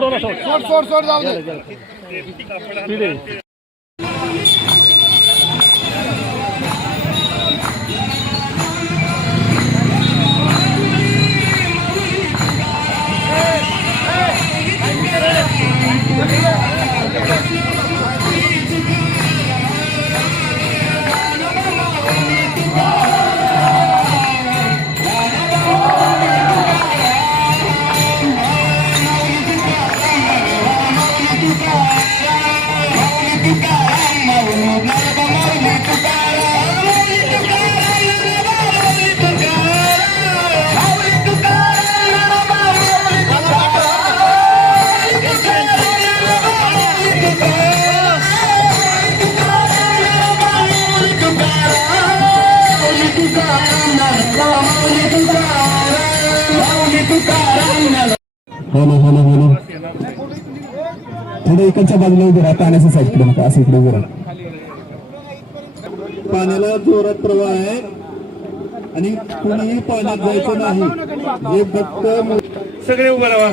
ना सोड सोड सोड सोड जाऊ दे. हॅलो हॅलो हॅलो थोडं इकडच्या बाजूला उभे राहा पाण्याच्या साईडकडे नका असं इकडे उभे राहा. पाण्याला जोरात प्रवाह आहे. आणि कुणीही पाण्यात जायचं नाही. जे फक्त सगळे उभं राहा.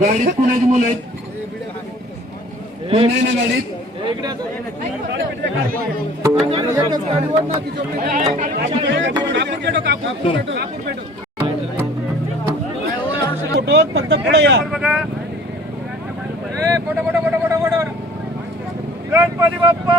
गाडीत कुणाची मुलं आहेत? कोण नाही ना गाडीत ना फोटो फक्त पुढे या. गणपती बाप्पा!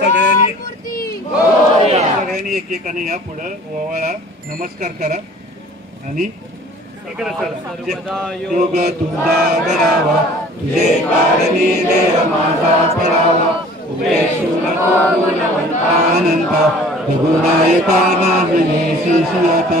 सगळ्यांनी सगळ्यांनी एकेकाने या पुढं ओवाळा नमस्कार करा. आणि इकडे चला योग तुझा करावा तुझे कारणी देह माझा परावा उपेक्षु नको अनंता. रघुनायका नाजने शिशियाता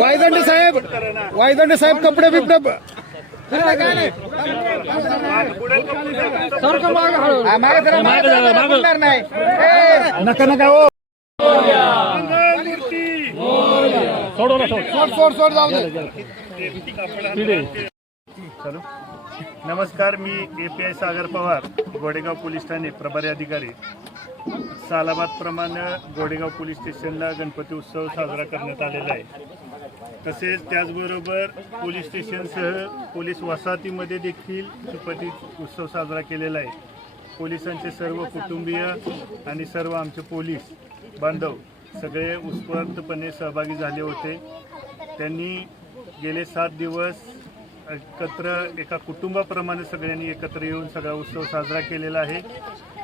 वायदंड साहेब वायदंड साहेब कपडे बिपडे नका नका हो. सोड सोड सोड सोड जाऊ दे. चालू। नमस्कार मी A P I Sagar Pawar Godegaon police Thane प्रभारी अधिकारी. सालाबादप्रमाणे गोडेगाव पोलीस स्टेशनला गणपती उत्सव साजरा करण्यात आलेला आहे. तसेच त्याचबरोबर पोलीस स्टेशनसह पोलीस वसाहतीमध्ये देखील गणपती उत्सव साजरा केलेला आहे. पोलिसांचे सर्व कुटुंबीय आणि सर्व आमचे पोलीस बांधव सगळे उत्स्फूर्तपणे सहभागी झाले होते. त्यांनी गेले सात दिवस एकत्र एका कुटुंबाप्रमाणे सगळ्यांनी एकत्र येऊन सगळा उत्सव साजरा केलेला आहे.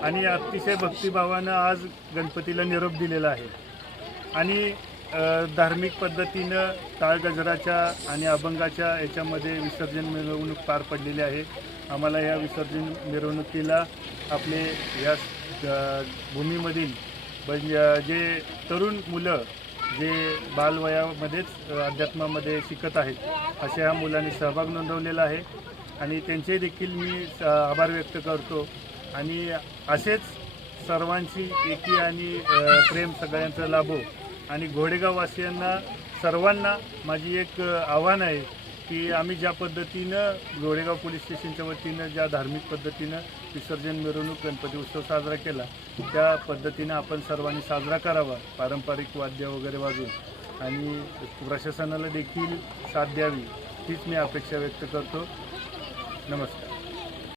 आणि अतिशय भक्तिभावानं आज गणपतीला निरोप दिलेला आहे. आणि धार्मिक पद्धतीनं टाळगजराच्या आणि अभंगाच्या याच्यामध्ये विसर्जन मिरवणूक पार पडलेली आहे. आम्हाला या विसर्जन मिरवणुकीला आपले या भूमीमधील म्हणजे, जे तरुण मुलं जे बालवयामध्येच अध्यात्मामध्ये शिकत आहेत अशा ह्या मुलांनी सहभाग नोंदवलेला आहे. आणि त्यांचे देखील मी आभार व्यक्त करतो. आणि असेच सर्वांची एकी आणि प्रेम सगळ्यांचं लाभो. आणि घोडेगाववासियांना सर्वांना माझी एक आव्हान आहे की आम्ही ज्या पद्धतीनं घोडेगाव पोलीस स्टेशनच्या वतीनं ज्या धार्मिक पद्धतीनं विसर्जन मिरवणूक गणपती उत्सव साजरा केला. त्या पद्धतीनं आपण सर्वांनी साजरा करावा पारंपरिक वाद्य वगैरे वाजवून. आणि प्रशासनाला देखील साथ द्यावी हीच मी अपेक्षा व्यक्त करतो. नमस्कार.